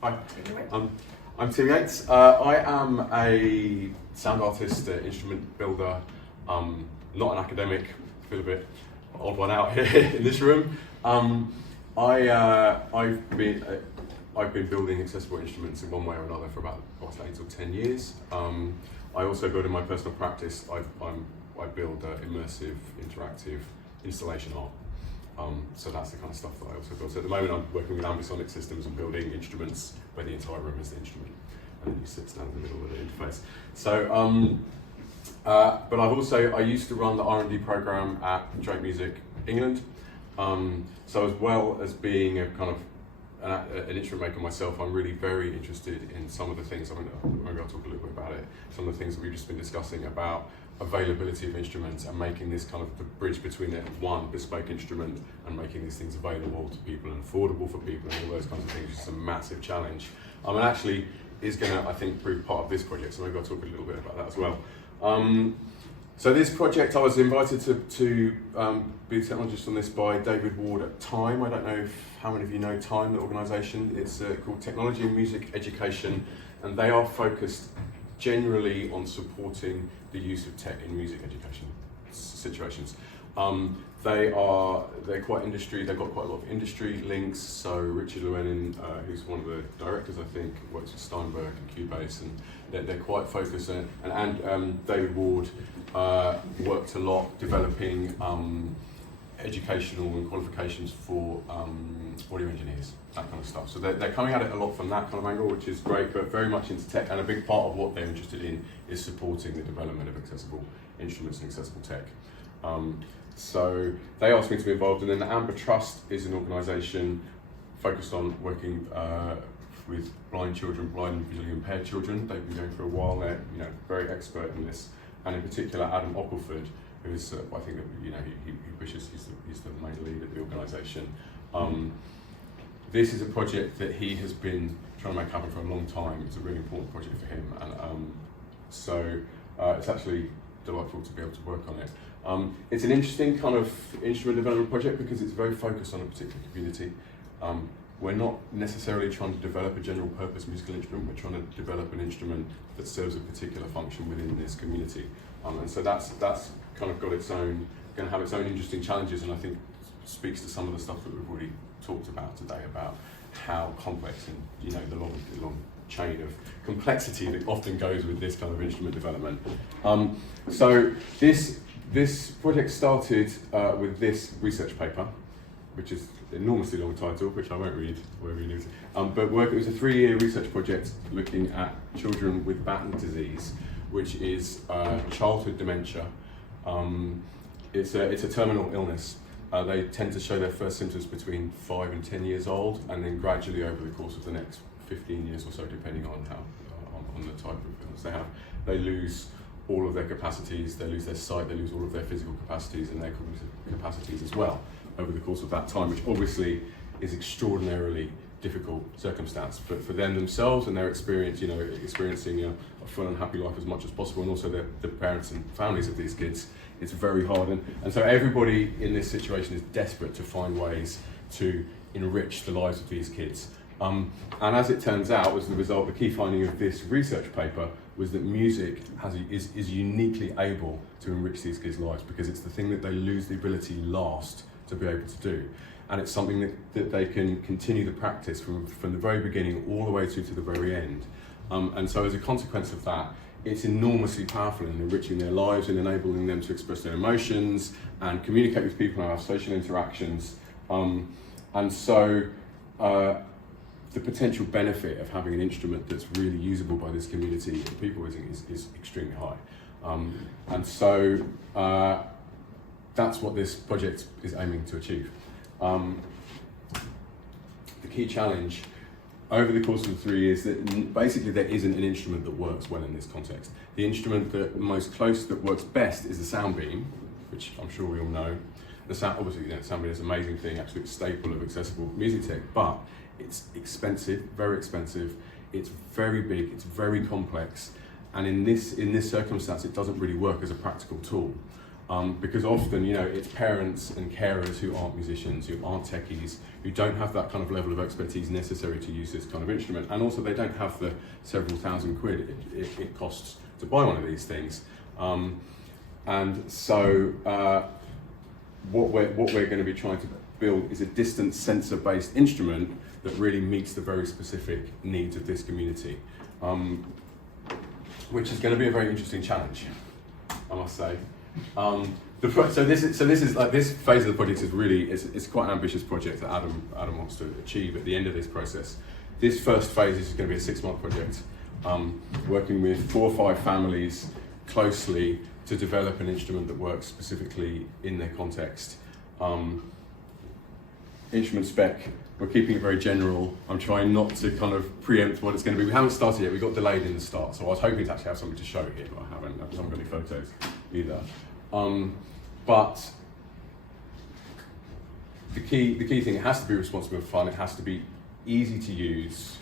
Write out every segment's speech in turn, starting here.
Hi, I'm Tim Yates. I am a sound artist, instrument builder, not an academic. I feel a bit odd one out here in this room. I've been building accessible instruments in one way or another for about 8 or 10 years. I also build in my personal practice. I build immersive, interactive installation art. So that's the kind of stuff that I also build. So at the moment I'm working with ambisonic systems and building instruments where the entire room is the instrument, and then you sit down in the middle of the interface. So, but I used to run the R&D program at Drake Music England. So as well as being a kind of an instrument maker myself, I'm really very interested in some of the things, maybe I'll talk a little bit about it, some of the things that we've just been discussing about availability of instruments and making this kind of the bridge between it one bespoke instrument and making these things available to people and affordable for people and all those kinds of things, which is a massive challenge. And actually is going to, I think, prove part of this project, so maybe I'll talk a little bit about that as well. So this project, I was invited to be a technologist on this by David Ward at CHIME. I don't know how many of you know CHIME, the organisation. It's called Technology and Music Education, and they are focused generally on supporting the use of tech in music education situations. They're quite industry, they've got quite a lot of industry links. So Richard Llewellyn, who's one of the directors, I think, works with Steinberg and Cubase, and they're quite focused on, and David Ward worked a lot developing educational and qualifications for audio engineers, that kind of stuff. So they're coming at it a lot from that kind of angle, which is great, but very much into tech, and a big part of what they're interested in is supporting the development of accessible instruments and accessible tech. So they asked me to be involved, and then the Amber Trust is an organisation focused on working with blind children, blind and visually impaired children. They've been going for a while. They're very expert in this, and in particular Adam Ockleford, who is I think that he wishes he's the main lead of the organisation. This is a project that he has been trying to make happen for a long time. It's a really important project for him, and so it's actually delightful to be able to work on it. It's an interesting kind of instrument development project because it's very focused on a particular community. We're not necessarily trying to develop a general purpose musical instrument, we're trying to develop an instrument that serves a particular function within this community. And so that's kind of got its own, going to have its own interesting challenges, and I think speaks to some of the stuff that we've already talked about today about how complex and the long chain of complexity that often goes with this kind of instrument development. So this project started with this research paper, which is an enormously long title, which I won't read wherever you need to. But it was a 3-year research project looking at children with Batten disease, which is childhood dementia. It's a terminal illness. They tend to show their first symptoms between 5 and 10 years old, and then gradually over the course of the next 15 years or so, depending on on the type of illness they have, they lose all of their capacities, they lose their sight, they lose all of their physical capacities and their cognitive capacities as well over the course of that time, which obviously is extraordinarily difficult circumstance for them themselves and their experience, experiencing a full and happy life as much as possible, and also the parents and families of these kids. It's very hard, and so everybody in this situation is desperate to find ways to enrich the lives of these kids. And as it turns out, as the result, the key finding of this research paper was that music is uniquely able to enrich these kids' lives, because it's the thing that they lose the ability last to be able to do. And it's something that they can continue the practice from the very beginning all the way through to the very end. And so as a consequence of that, it's enormously powerful in enriching their lives and enabling them to express their emotions and communicate with people and have social interactions. And so the potential benefit of having an instrument that's really usable by this community of people is extremely high. And so that's what this project is aiming to achieve. The key challenge over the course of the 3 years, that basically there isn't an instrument that works well in this context. The instrument that works best is the Soundbeam, which I'm sure we all know. Obviously, Soundbeam is an amazing thing, absolute staple of accessible music tech, but it's expensive, very expensive. It's very big, it's very complex, and in this circumstance, it doesn't really work as a practical tool. Because often, it's parents and carers who aren't musicians, who aren't techies, who don't have that kind of level of expertise necessary to use this kind of instrument, and also they don't have the several thousand quid it costs to buy one of these things. And so what we're going to be trying to build is a distance sensor-based instrument that really meets the very specific needs of this community, which is going to be a very interesting challenge, I must say. So this is like, this phase of the project is really, it's quite an ambitious project that Adam wants to achieve at the end of this process. This first phase is going to be a 6-month project, working with 4 or 5 families closely to develop an instrument that works specifically in their context. Instrument spec, we're keeping it very general. I'm trying not to kind of preempt what it's going to be. We haven't started yet, we got delayed in the start, so I was hoping to actually have something to show here, but I haven't got any photos either. But the key thing, it has to be responsible and fun, it has to be easy to use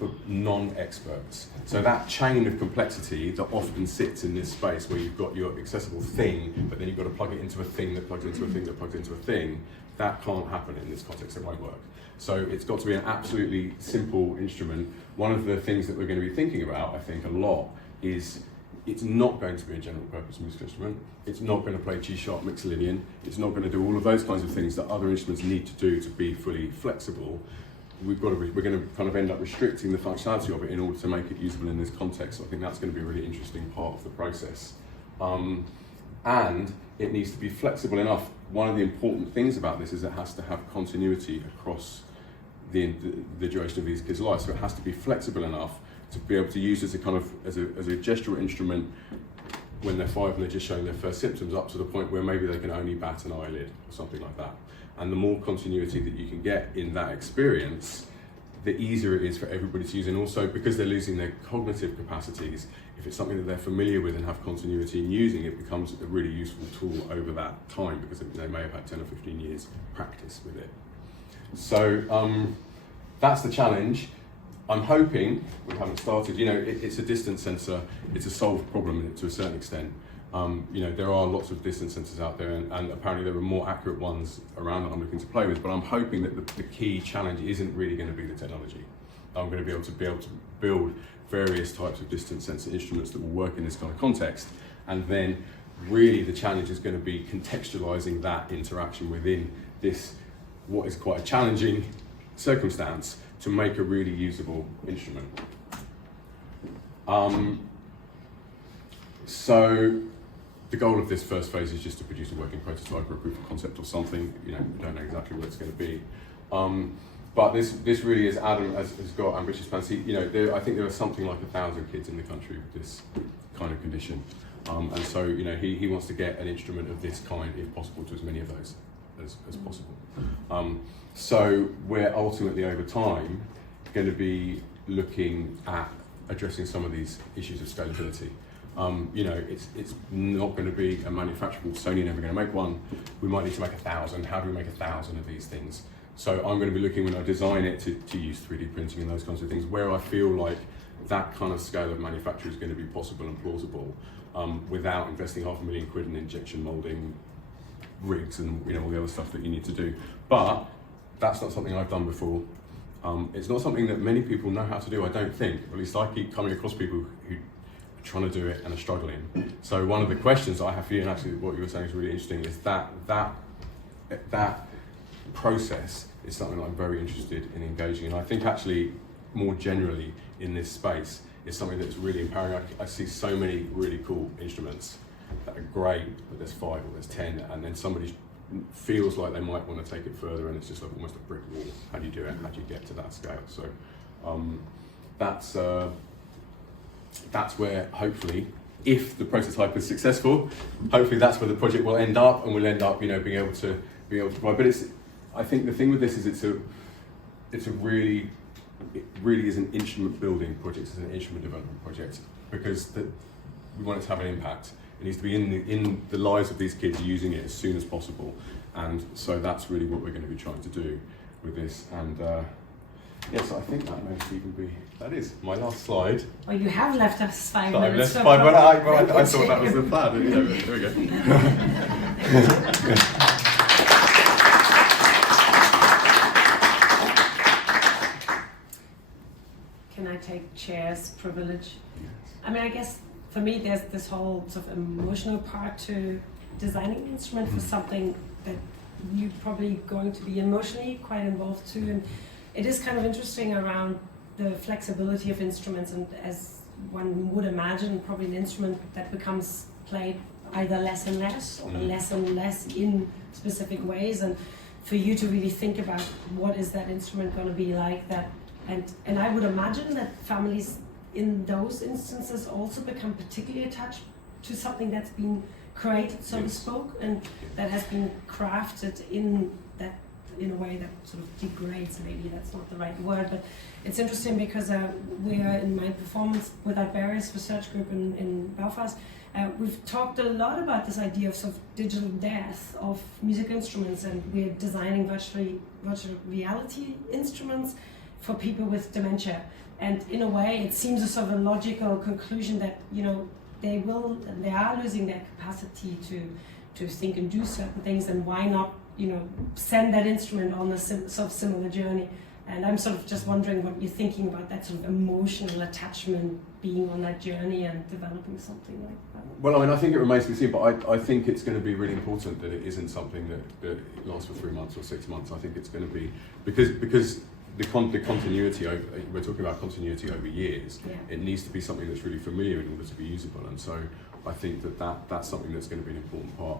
for non-experts. So that chain of complexity that often sits in this space where you've got your accessible thing, but then you've got to plug it into a thing that plugs into a thing that plugs into a thing, that can't happen in this context, it won't work. So it's got to be an absolutely simple instrument. One of the things that we're going to be thinking about, I think, a lot is it's not going to be a general purpose musical instrument. It's not going to play G-sharp mixolydian. It's not going to do all of those kinds of things that other instruments need to do to be fully flexible. We're going to kind of end up restricting the functionality of it in order to make it usable in this context. So I think that's going to be a really interesting part of the process. And it needs to be flexible enough. One of the important things about this is it has to have continuity across the duration of these kids' lives. So it has to be flexible enough to be able to use as a kind of as a gestural instrument when they're 5 and they're just showing their first symptoms, up to the point where maybe they can only bat an eyelid or something like that. And the more continuity that you can get in that experience, the easier it is for everybody to use. And also, because they're losing their cognitive capacities, if it's something that they're familiar with and have continuity in using, it becomes a really useful tool over that time, because they may have had 10 or 15 years practice with it. So that's the challenge. I'm hoping, we haven't started, it's a distance sensor, it's a solved problem to a certain extent. There are lots of distance sensors out there, and apparently there are more accurate ones around that I'm looking to play with, but I'm hoping that the key challenge isn't really going to be the technology. I'm going to be able to build various types of distance sensor instruments that will work in this kind of context, and then really the challenge is going to be contextualizing that interaction within this, what is quite a challenging circumstance, to make a really usable instrument. So the goal of this first phase is just to produce a working prototype or a proof of concept or something. We don't know exactly what it's going to be. But this really is, Adam has got ambitious plans. I think there are something like 1,000 kids in the country with this kind of condition. And so, he wants to get an instrument of this kind, if possible, to as many of those as possible. So we're ultimately, over time, going to be looking at addressing some of these issues of scalability. It's not going to be a manufacturable. Sony never going to make one. We might need to make 1,000. How do we make 1,000 of these things? So I'm going to be looking, when I design it, to use 3D printing and those kinds of things, where I feel like that kind of scale of manufacture is going to be possible and plausible, without investing £500,000 in injection molding rigs and all the other stuff that you need to do. But that's not something I've done before. It's not something that many people know how to do, I don't think. At least I keep coming across people who are trying to do it and are struggling. So one of the questions I have for you, and actually what you were saying is really interesting, is that process is something that I'm very interested in engaging in. I think actually, more generally in this space, is something that's really empowering. I see so many really cool instruments that are great, but there's 5 or there's 10, and then somebody feels like they might want to take it further, and it's just like almost a brick wall. How do you do it? How do you get to that scale? So that's where, hopefully, if the prototype is successful, hopefully that's where the project will end up, and we'll end up, being able to provide. But I think the thing with this is it really is an instrument building project. It's an instrument development project, because we want it to have an impact. It needs to be in the lives of these kids, using it as soon as possible, and so that's really what we're going to be trying to do with this. And Yes, I think that may even be, that is my last slide. Well, you have left us 5 So minutes. I've left 5, but I thought that was the plan. You know, there we go. Can I take chair's privilege? I mean, I guess for me, there's this whole sort of emotional part to designing an instrument for something that you're probably going to be emotionally quite involved too. And it is kind of interesting around the flexibility of instruments, and as one would imagine, probably an instrument that becomes played either less and less or less and less in specific ways, and for you to really think about what is that instrument going to be like that. And I would imagine that families in those instances also become particularly attached to something that's been created, so to speak, and that has been crafted in a way that sort of degrades, maybe that's not the right word, but it's interesting because we are in my Performance Without Barriers research group in Belfast. We've talked a lot about this idea of sort of digital death of music instruments, and we're designing virtual reality instruments for people with dementia. And in a way, it seems a sort of a logical conclusion that, you know, they are losing their capacity to think and do certain things, and why not, you know, send that instrument on a sort of similar journey. And I'm sort of just wondering what you're thinking about that sort of emotional attachment being on that journey and developing something like that. Well, I mean, I think it remains to be seen, but I think it's going to be really important that it isn't something that lasts for 3 months or 6 months. I think it's going to be, because the continuity, we're talking about continuity over years, it needs to be something that's really familiar in order to be usable. And so I think that's something that's going to be an important part.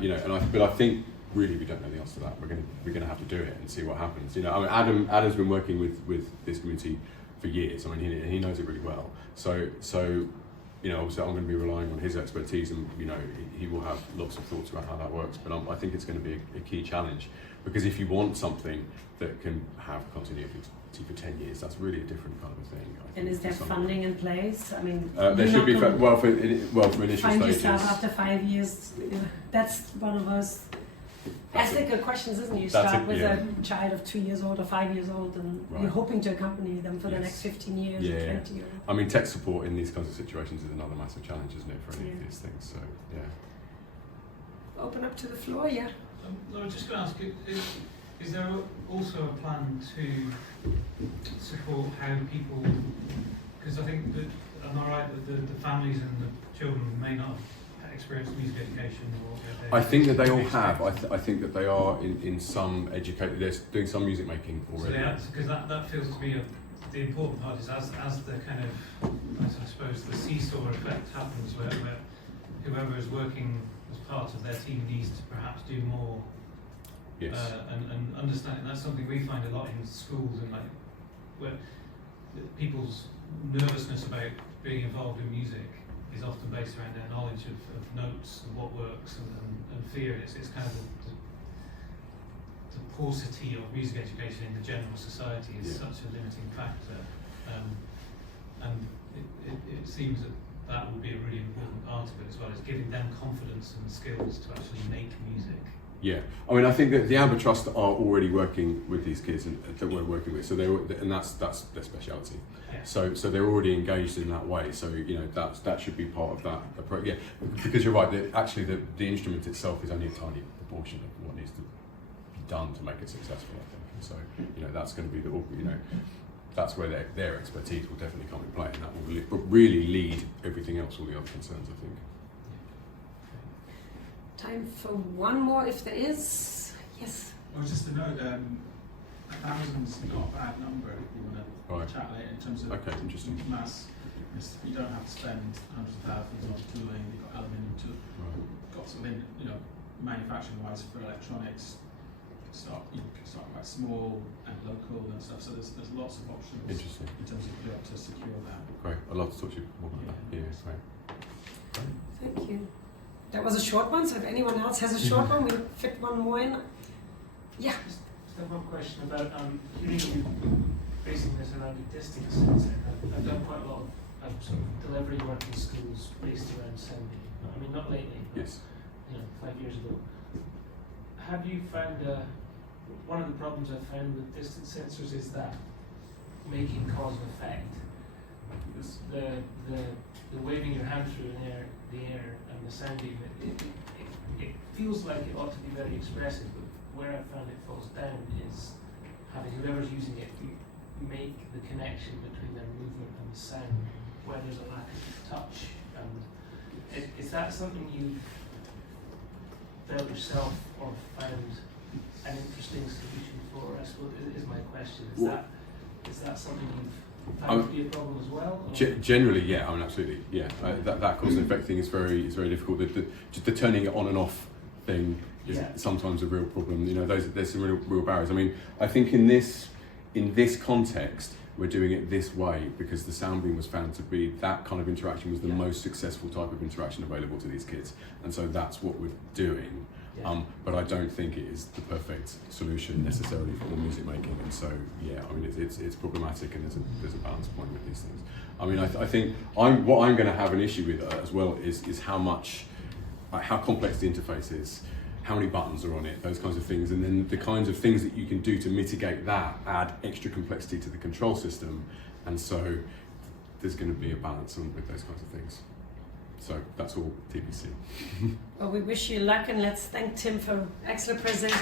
You know, but I think really we don't know the answer to that. We're going to have to do it and see what happens. You know, I mean, Adam's been working with this community for years. I mean, he knows it really well. So you know, obviously I'm going to be relying on his expertise, and you know, he will have lots of thoughts about how that works. But I think it's going to be a key challenge, because if you want something that can have continuity for 10 years, that's really a different kind of thing. And is there funding in place? I mean, there should be for initial find stages. Yourself after 5 years. That's one of those ethical questions, isn't it? You start with a child of 2 years old or 5 years old, and you're hoping to accompany them for the next 15 years or 20 years. I mean, tech support in these kinds of situations is another massive challenge, isn't it, for any of these things? So, Open up to the floor, I was just going to ask, is there also a plan to support how people, because I think that, am I right, that the families and the children may not have experienced music education? Or I think that they all have. I think that they are in some educated, they're doing some music making already. Because that feels to me the important part is as the kind of, I suppose, the seesaw effect happens where whoever is working as part of their team needs to perhaps do more. Yes. And understanding, that's something we find a lot in schools, and like where people's nervousness about being involved in music is often based around their knowledge of notes and what works, and fear. It's kind of the paucity of music education in the general society is such a limiting factor, and it seems that would be a really important part of it, as well as giving them confidence and skills to actually make music. Yeah, I mean, I think that the Amber Trust are already working with these kids that we're working with, so and that's their speciality. Yeah. So they're already engaged in that way. So you know, that should be part of that approach. Yeah, because you're right. Actually, the instrument itself is only a tiny proportion of what needs to be done to make it successful, I think. And so you know, that's going to be that's where their expertise will definitely come into play, and that will really lead everything else, all the other concerns, I think. Time for one more, if there is. Yes. Well, just to note, 1,000's not a bad number if you want to chat later in terms of mass. You don't have to spend hundreds of thousands on tooling. You've got aluminium tooling. Got something, you know, manufacturing-wise for electronics. You can start quite small and local and stuff. So there's lots of options. Interesting. In terms of being able to secure that. Great. I'd love to talk to you more about that. Yeah, great. Thank you. That was a short one, so if anyone else has a short one, we'll fit one more in. Yeah. Just have one question about hearing you basing this around a distance sensor. I've done quite a lot of sort of delivery work in schools based around Soundbeam. I mean, not lately, but 5 years ago. Have you found one of the problems I've found with distance sensors is that making cause and effect. The waving your hand through the air and the soundbeam, it feels like it ought to be very expressive, but where I found it falls down is having whoever's using it make the connection between their movement and the sound, where there's a lack of touch. And is that something you've felt yourself or found an interesting solution for? I suppose is my question. Is that something you've found to be a problem as well? Generally, yeah. I mean, absolutely, yeah. That cause and effect thing is very difficult. The turning it on and off thing is sometimes a real problem. You know, there's some real barriers. I mean, I think in this context, we're doing it this way because the Soundbeam was found to be, that kind of interaction was the most successful type of interaction available to these kids, and so that's what we're doing. But I don't think it is the perfect solution necessarily for the music making, and so yeah, I mean it's problematic, and there's a balance point with these things. I mean, I think what I'm going to have an issue with as well is how complex the interface is, how many buttons are on it, those kinds of things, and then the kinds of things that you can do to mitigate that add extra complexity to the control system, and so there's going to be a balance with those kinds of things. So that's all TBC. Well, we wish you luck, and let's thank Tim for excellent presentation.